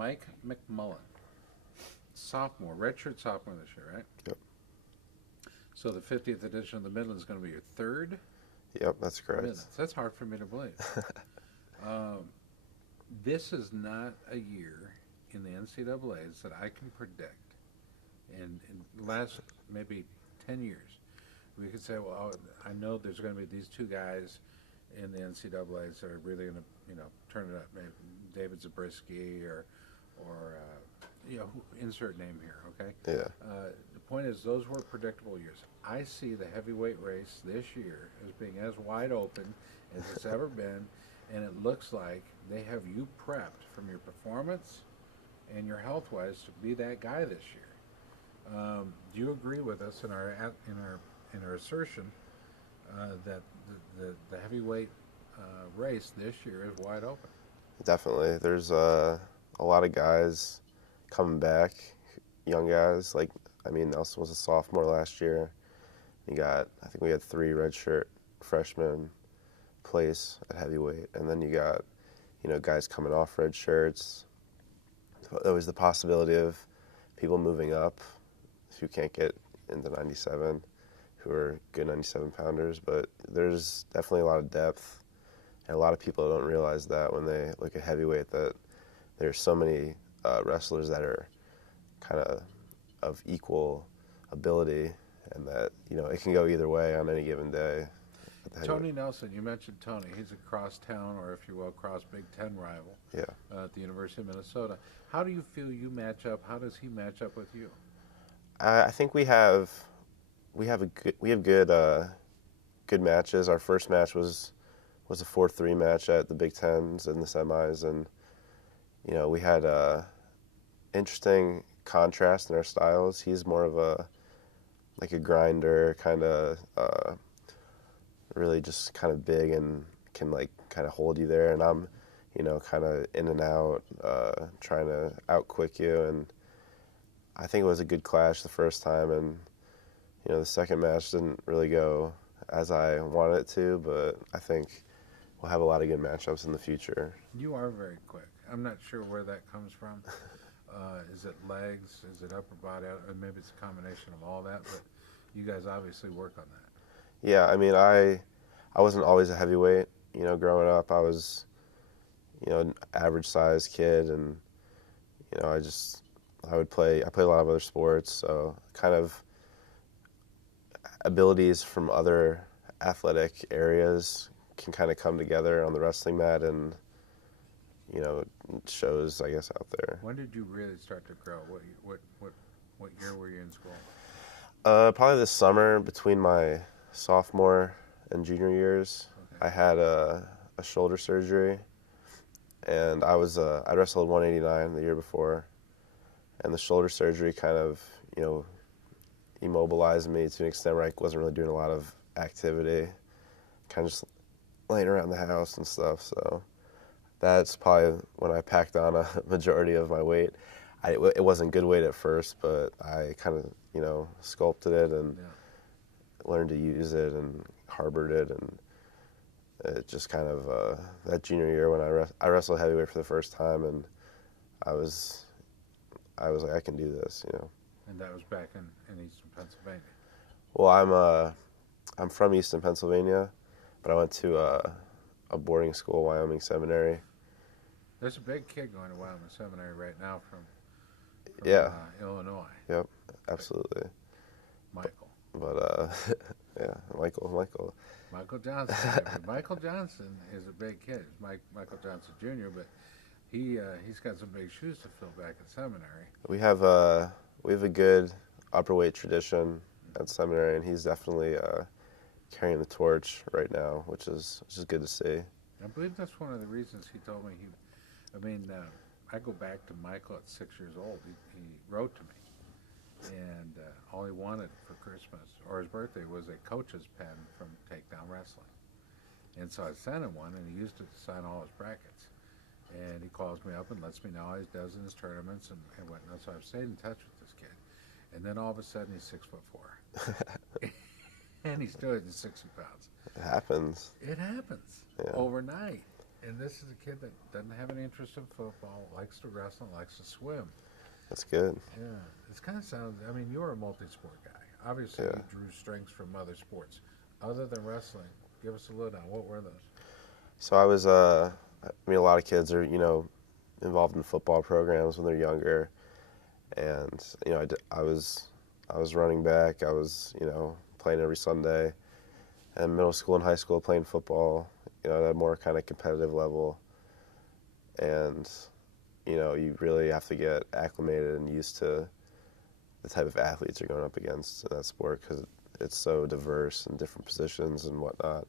Mike McMullan, sophomore, redshirt sophomore this year, right? Yep. So the 50th edition of the Midland is going to be your third Yep, that's correct. Midlands. That's hard for me to believe. Um, this is not a year in the NCAA's that I can predict. In the last maybe 10 years, we could say, well, I know there's going to be these two guys in the NCAA's that are really going to, turn it up. Maybe David Zabriskie or insert name here, okay? Yeah. The point is, those were predictable years. I see the heavyweight race this year as being as wide open as it's ever been, and it looks like they have you prepped from your performance and your health-wise to be that guy this year. Do you agree with us in our assertion that the heavyweight race this year is wide open? Definitely. There's a lot of guys coming back, young guys. Nelson was a sophomore last year. I think we had 3 redshirt freshmen place at heavyweight, and then you got, guys coming off red shirts. There was the possibility of people moving up who can't get into 97, who are good 97 pounders, but there's definitely a lot of depth, and a lot of people don't realize that when they look at heavyweight, that there's so many wrestlers that are kind of equal ability, and that it can go either way on any given day. Tony Nelson, you mentioned Tony. He's a crosstown, or if you will, cross Big Ten rival. Yeah. At the University of Minnesota. How do you feel you match up? How does he match up with you? I think we have good matches. Our first match was a 4-3 match at the Big Tens in the semis, and we had a interesting contrast in our styles. He's more of a grinder, kind of really just kind of big and can kind of hold you there, and I'm kind of in and out, trying to outquick you. And I think it was a good clash the first time, and the second match didn't really go as I wanted it to, but I think we'll have a lot of good matchups in the future. You are very quick. I'm not sure where that comes from. Is it legs? Is it upper body? Maybe it's a combination of all that, but you guys obviously work on that. Yeah, I wasn't always a heavyweight. Growing up, I was, an average sized kid, and I played a lot of other sports, so kind of abilities from other athletic areas can kind of come together on the wrestling mat, and it shows, I guess, out there. When did you really start to grow? What year were you in school? Probably this summer, between my sophomore and junior years. Okay. I had a shoulder surgery, and I wrestled 189 the year before, and the shoulder surgery kind of immobilized me to an extent where I wasn't really doing a lot of activity, kind of just laying around the house and stuff. So that's probably when I packed on a majority of my weight. It wasn't good weight at first, but I kind of sculpted it and learned to use it and harbored it, and it just kind of that junior year when I wrestled heavyweight for the first time, and I was like, I can do this, And that was back in Eastern Pennsylvania. Well, I'm from Easton, Pennsylvania, but I went to a boarding school, Wyoming Seminary. There's a big kid going to Wyoming Seminary right now from Illinois. Yep, absolutely. Michael. But yeah, Michael. Michael Johnson. Michael Johnson is a big kid. It's Michael Johnson Jr., but he's got some big shoes to fill back at seminary. We have a good upperweight tradition at seminary, and he's definitely carrying the torch right now, which is good to see. I believe that's one of the reasons he told me I go back to Michael at 6 years old. He wrote to me, and all he wanted for Christmas or his birthday was a coach's pen from Takedown Wrestling. And so I sent him one, and he used it to sign all his brackets. And he calls me up and lets me know how he does in his tournaments and whatnot. So I've stayed in touch with this kid. And then all of a sudden he's 6'4", and he's still at 60 pounds. It happens. It happens overnight. And this is a kid that doesn't have any interest in football, likes to wrestle, likes to swim. That's good. Yeah, this kind of sounds. I mean, you're a multi-sport guy. Obviously, Yeah. you drew strengths from other sports, other than wrestling. Give us a lowdown. What were those? So I was, I mean, a lot of kids are, involved in football programs when they're younger, and I was running back. I was, playing every Sunday, and middle school and high school playing football, at a more kind of competitive level, and you really have to get acclimated and used to the type of athletes you're going up against in that sport because it's so diverse in different positions and whatnot.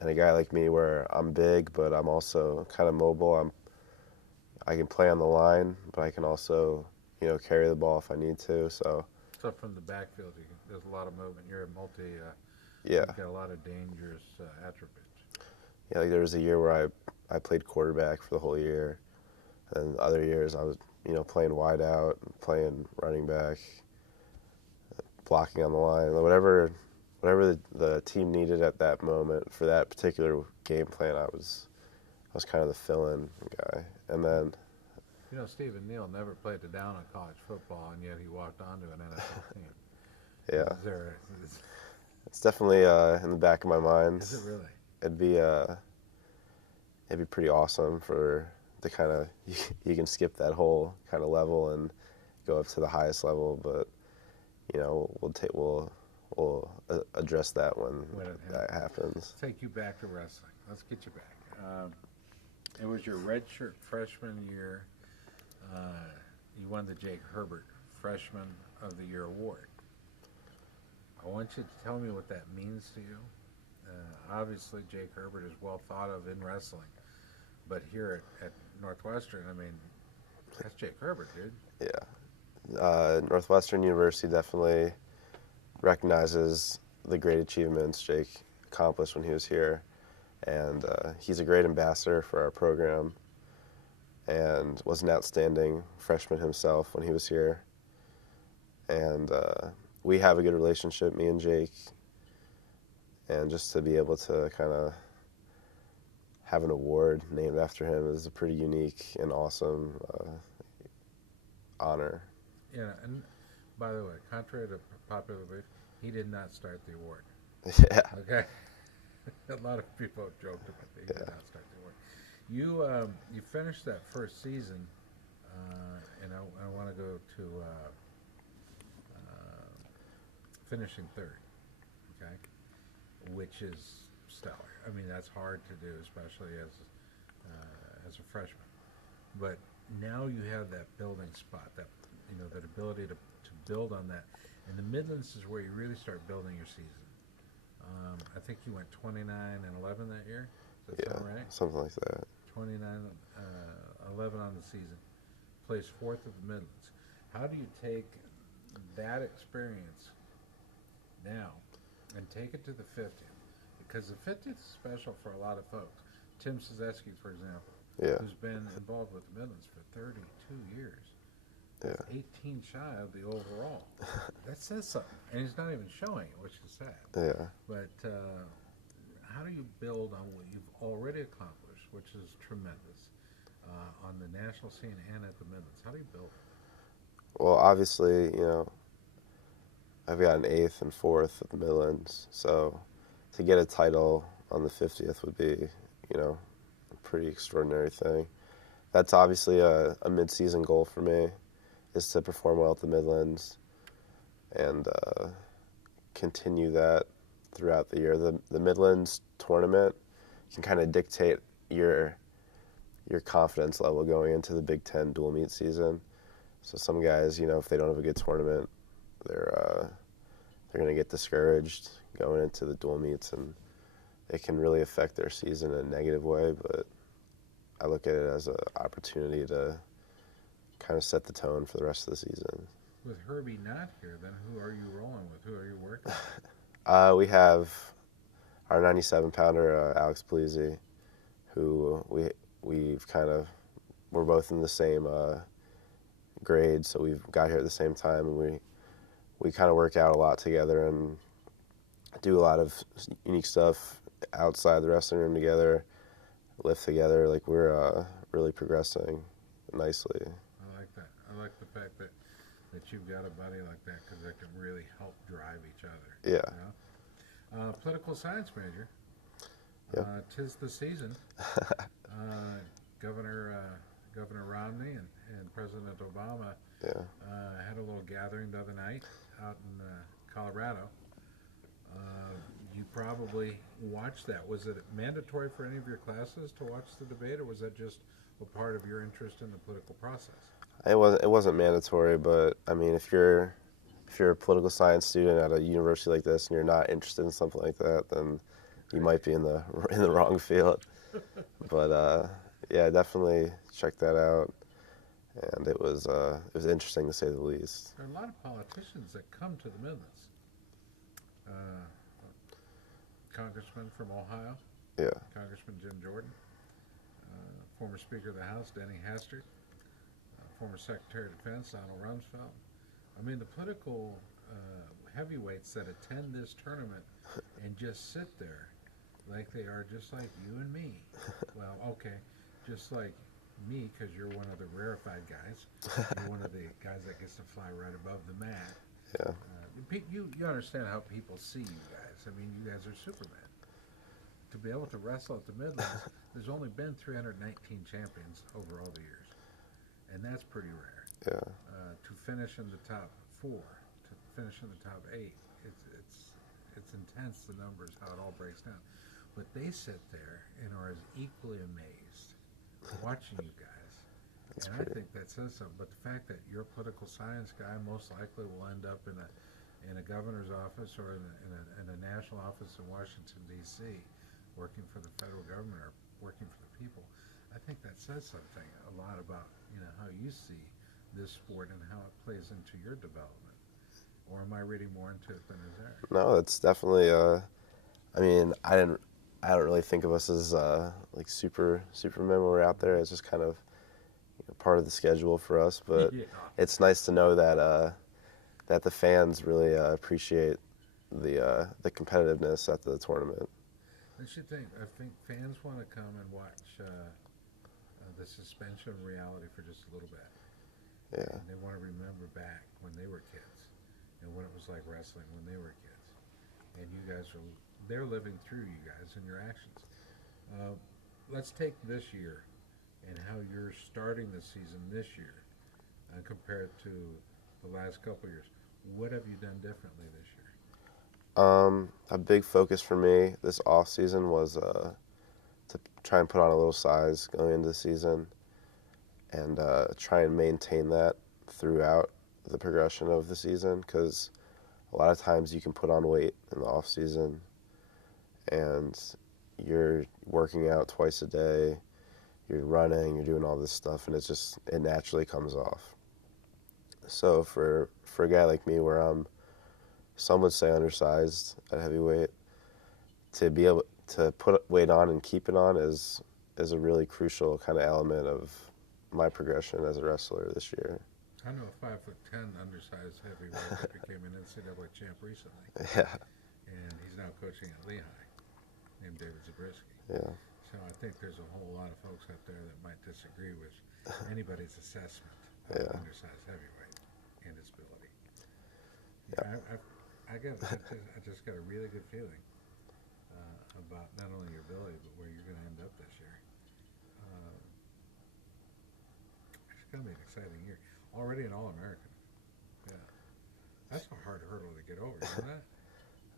And a guy like me, where I'm big, but I'm also kind of mobile. I can play on the line, but I can also, carry the ball if I need to. So From the backfield, there's a lot of movement. You're a multi. yeah, You've got a lot of dangerous attributes. yeah. Like there was a year where I played quarterback for the whole year, and other years I was, playing wide out, playing running back, blocking on the line, whatever the team needed at that moment for that particular game plan. I was kind of the fill-in guy, and then Stephen Neal never played a down in college football, and yet he walked onto an NFL team. yeah, Is there? it's definitely in the back of my mind. Is it really? It'd be pretty awesome for the kind of you can skip that whole kind of level and go up to the highest level, but we'll address that when that happens. Let's take you back to wrestling. Let's get you back. It was your redshirt freshman year. You won the Jake Herbert Freshman of the Year award. I want you to tell me what that means to you. Obviously, Jake Herbert is well thought of in wrestling, but here at Northwestern, I mean, that's Jake Herbert, dude. Yeah. Northwestern University definitely recognizes the great achievements Jake accomplished when he was here, and he's a great ambassador for our program and was an outstanding freshman himself when he was here. And we have a good relationship, me and Jake, and just to be able to kind of have an award named after him is a pretty unique and awesome honor. Yeah, and by the way, contrary to popular belief, he did not start the award. Yeah. Okay? A lot of people have joked about that. He did not start the award. You finished that first season, and I want to go to finishing third, okay? Which is stellar. I mean, that's hard to do, especially as a freshman. But now you have that building spot, that ability to build on that. And the Midlands is where you really start building your season. I think you went 29-11 that year. Does that sound right? Something like that. 29-11 on the season. Placed fourth at the Midlands. How do you take that experience now and take it to the 50th? Because the 50th is special for a lot of folks. Tim Szewski, for example, who's been involved with the Midlands for 32 years. Yeah. 18 shy of the overall. That says something. And he's not even showing it, which is sad. Yeah. But how do you build on what you've already accomplished, which is tremendous, on the national scene and at the Midlands? How do you build it? Well, obviously, I've got an 8th and 4th at the Midlands, so to get a title on the 50th would be, a pretty extraordinary thing. That's obviously a mid-season goal for me, is to perform well at the Midlands and continue that throughout the year. The Midlands tournament can kind of dictate your confidence level going into the Big Ten dual meet season. So some guys, if they don't have a good tournament, they're going to get discouraged going into the dual meets, and it can really affect their season in a negative way. But I look at it as an opportunity to kind of set the tone for the rest of the season. With Herbie not here, then who are you rolling with? Who are you working with? We have our 97-pounder, Alex Polizzi, who we're both in the same grade, so we've got here at the same time, and we kind of work out a lot together and do a lot of unique stuff outside the wrestling room together. lift together. Like we're really progressing nicely. I like that. I like the fact that you've got a buddy like that because that can really help drive each other. Yeah. You know? Political science major. Yep. 'Tis the season. Governor Governor Romney and President Obama Yeah. had a little gathering the other night out in Colorado. You probably watched that. Was it mandatory for any of your classes to watch the debate, or was that just a part of your interest in the political process? It wasn't mandatory, but I mean, if you're a political science student at a university like this and you're not interested in something like that, then you might be in the wrong field. But yeah, definitely check that out, and it was interesting to say the least. There are a lot of politicians that come to the Midlands. Congressman from Ohio, Yeah. Congressman Jim Jordan, former Speaker of the House Denny Hastert, former Secretary of Defense Donald Rumsfeld. I mean, the political heavyweights that attend this tournament and just sit there like they are just like you and me. Well, okay, just like me, because you're one of the rarefied guys. You're one of the guys that gets to fly right above the mat. Yeah. You understand how people see you guys. I mean, you guys are Superman. To be able to wrestle at the Midlands, there's only been 319 champions over all the years, and that's pretty rare. Yeah. To finish in the top 4, to finish in the top 8, it's intense, the numbers, how it all breaks down. But they sit there and are as equally amazed watching you guys. And I think that says something. But the fact that you're a political science guy most likely will end up in a governor's office or in a national office in Washington, D.C., working for the federal government or working for the people. I think that says something a lot about how you see this sport and how it plays into your development. Or am I reading more into it than is there? No, it's definitely. I mean, I don't really think of us as like Supermen when we're out there. It's just kind of part of the schedule for us. But Yeah. it's nice to know that that the fans really appreciate the competitiveness at the tournament. I think fans want to come and watch the suspension of reality for just a little bit. Yeah. And they want to remember back when they were kids and what it was like wrestling when they were kids. And you guys they're living through you guys and your actions. Let's take this year and how you're starting the season this year compared to the last couple of years. What have you done differently this year? A big focus for me this off season was to try and put on a little size going into the season, and try and maintain that throughout the progression of the season. Because a lot of times you can put on weight in the off season, and you're working out twice a day, you're running, you're doing all this stuff, and it naturally comes off. So for a guy like me, where I'm, some would say, undersized at heavyweight, to be able to put weight on and keep it on is a really crucial kind of element of my progression as a wrestler this year. I know a 5'10" undersized heavyweight that became an NCAA champ recently. Yeah. And he's now coaching at Lehigh, named David Zabriskie. Yeah. So I think there's a whole lot of folks out there that might disagree with anybody's assessment of undersized heavyweight and his ability. Yeah. I just got a really good feeling about not only your ability, but where you're going to end up this year. It's going to be an exciting year. Already an All-American. Yeah. That's a hard hurdle to get over, isn't that?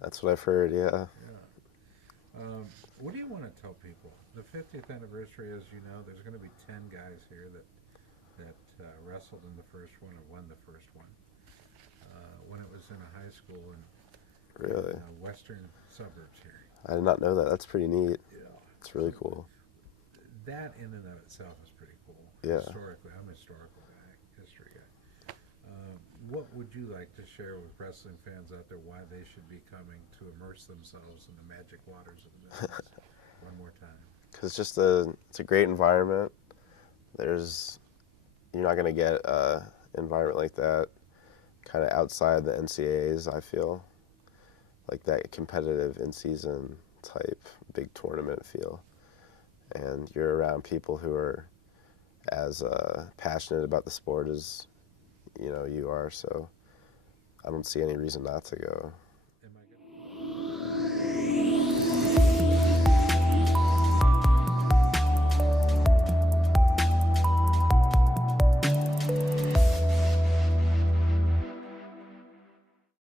That's what I've heard, yeah. Yeah. What do you want to tell people? The 50th anniversary, as you know, there's going to be 10 guys here that wrestled in the first one or won the first one. When it was in a high school in Really? western suburbs here. I did not know that. That's pretty neat. Yeah. It's really cool. That in and of itself is pretty cool. Yeah. Historically, I'm a historical guy, history guy. What would you like to share with wrestling fans out there why they should be coming to immerse themselves in the magic waters of the Midlands? One more time. Because it's a great environment. You're not going to get an environment like that kind of outside the NCAAs, I feel. Like that competitive in-season type big tournament feel. and you're around people who are as passionate about the sport as you are. So I don't see any reason not to go.